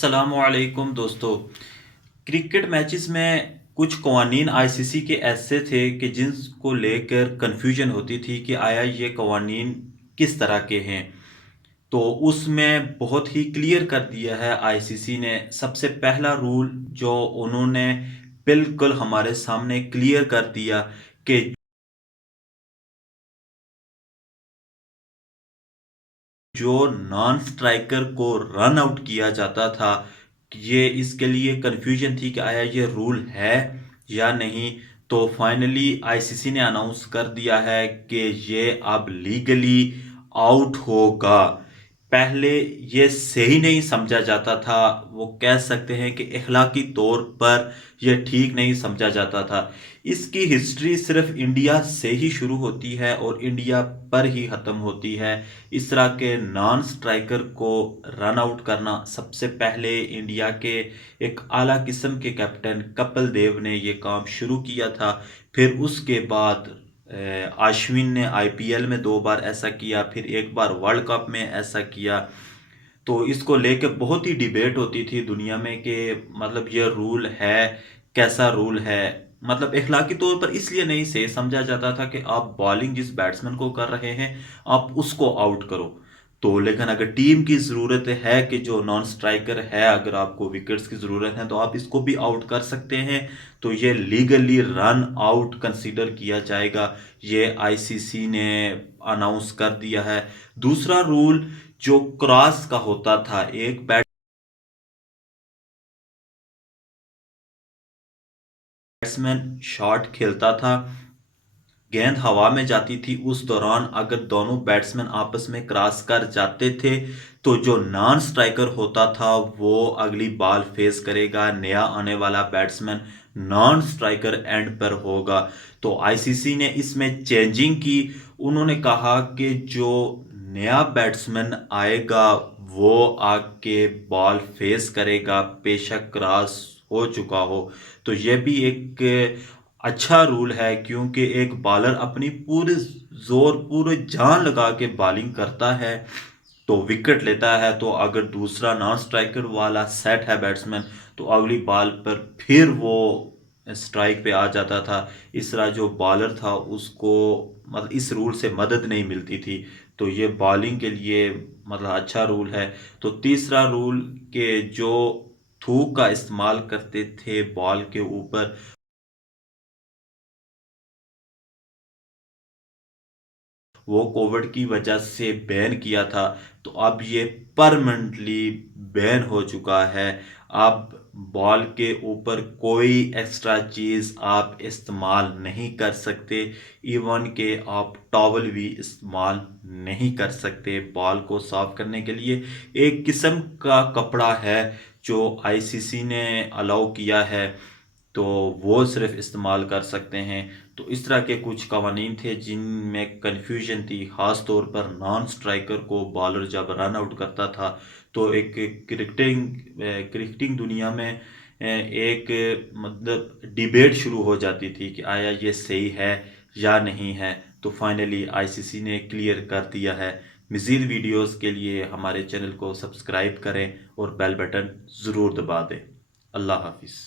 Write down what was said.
अस्सलाम वालेकुम दोस्तों। क्रिकेट मैचेस में कुछ कवानीन आईसीसी के ऐसे थे कि जिनको लेकर कन्फ्यूजन होती थी कि आया ये कवानीन किस तरह के हैं। तो उसमें बहुत ही क्लियर कर दिया है आईसीसी ने। सबसे पहला रूल जो उन्होंने बिल्कुल हमारे सामने क्लियर कर दिया कि जो नॉन स्ट्राइकर को रन आउट किया जाता था, ये इसके लिए कंफ्यूजन थी कि आया ये रूल है या नहीं। तो फाइनली आईसीसी ने अनाउंस कर दिया है कि ये अब लीगली आउट होगा। पहले ये सही नहीं समझा जाता था, वो कह सकते हैं कि इखलाकी तौर पर ये ठीक नहीं समझा जाता था। इसकी हिस्ट्री सिर्फ इंडिया से ही शुरू होती है और इंडिया पर ही ख़त्म होती है। इस तरह के नॉन स्ट्राइकर को रन आउट करना सबसे पहले इंडिया के एक आला किस्म के कैप्टन कपिल देव ने ये काम शुरू किया था। फिर उसके बाद अश्विन ने आईपीएल में 2 बार ऐसा किया, फिर एक बार वर्ल्ड कप में ऐसा किया। तो इसको लेके बहुत ही डिबेट होती थी दुनिया में कि मतलब ये रूल है, कैसा रूल है। मतलब इखलाकी तौर पर इसलिए नहीं से समझा जाता था कि आप बॉलिंग जिस बैट्समैन को कर रहे हैं आप उसको आउट करो। तो लेकिन अगर टीम की ज़रूरत है कि जो नॉन स्ट्राइकर है, अगर आपको विकेट्स की ज़रूरत है तो आप इसको भी आउट कर सकते हैं। तो ये लीगली रन आउट कंसीडर किया जाएगा, ये आईसीसी ने अनाउंस कर दिया है। दूसरा रूल जो क्रॉस का होता था, एक बैट्समैन शॉट खेलता था, गेंद हवा में जाती थी, उस दौरान अगर दोनों बैट्समैन आपस में क्रॉस कर जाते थे तो जो नॉन स्ट्राइकर होता था वो अगली बॉल फेस करेगा, नया आने वाला बैट्समैन नॉन स्ट्राइकर एंड पर होगा। तो आईसीसी ने इसमें चेंजिंग की। उन्होंने कहा कि जो नया बैट्समैन आएगा वो आके बॉल फेस करेगा, बेशक क्रॉस हो चुका हो। तो ये भी एक अच्छा रूल है, क्योंकि एक बॉलर अपनी पूरे जोर पूरे जान लगा के बॉलिंग करता है तो विकेट लेता है। तो अगर दूसरा नॉन स्ट्राइकर वाला सेट है बैट्समैन तो अगली बॉल पर फिर वो स्ट्राइक पे आ जाता था। इस तरह जो बॉलर था उसको मतलब इस रूल से मदद नहीं मिलती थी। तो ये बॉलिंग के लिए मतलब अच्छा रूल है। तो तीसरा रूल के जो थूक का इस्तेमाल करते थे बॉल के ऊपर, वो कोविड की वजह से बैन किया था। तो अब ये परमानेंटली बैन हो चुका है। अब बॉल के ऊपर कोई एक्स्ट्रा चीज़ आप इस्तेमाल नहीं कर सकते, इवन के आप टॉवल भी इस्तेमाल नहीं कर सकते बॉल को साफ करने के लिए। एक किस्म का कपड़ा है जो आईसीसी ने अलाउ किया है, तो वो सिर्फ इस्तेमाल कर सकते हैं। तो इस तरह के कुछ कवानीन थे जिनमें कन्फ्यूजन थी, ख़ास तौर पर नॉन स्ट्राइकर को बॉलर जब रन आउट करता था तो एक क्रिकेटिंग दुनिया में एक मतलब डिबेट शुरू हो जाती थी कि आया ये सही है या नहीं है। तो फाइनली आईसीसी ने क्लियर कर दिया है। मज़ीद वीडियोस के लिए हमारे चैनल को सब्सक्राइब करें और बेल बटन ज़रूर दबा दें। अल्लाह हाफिज़।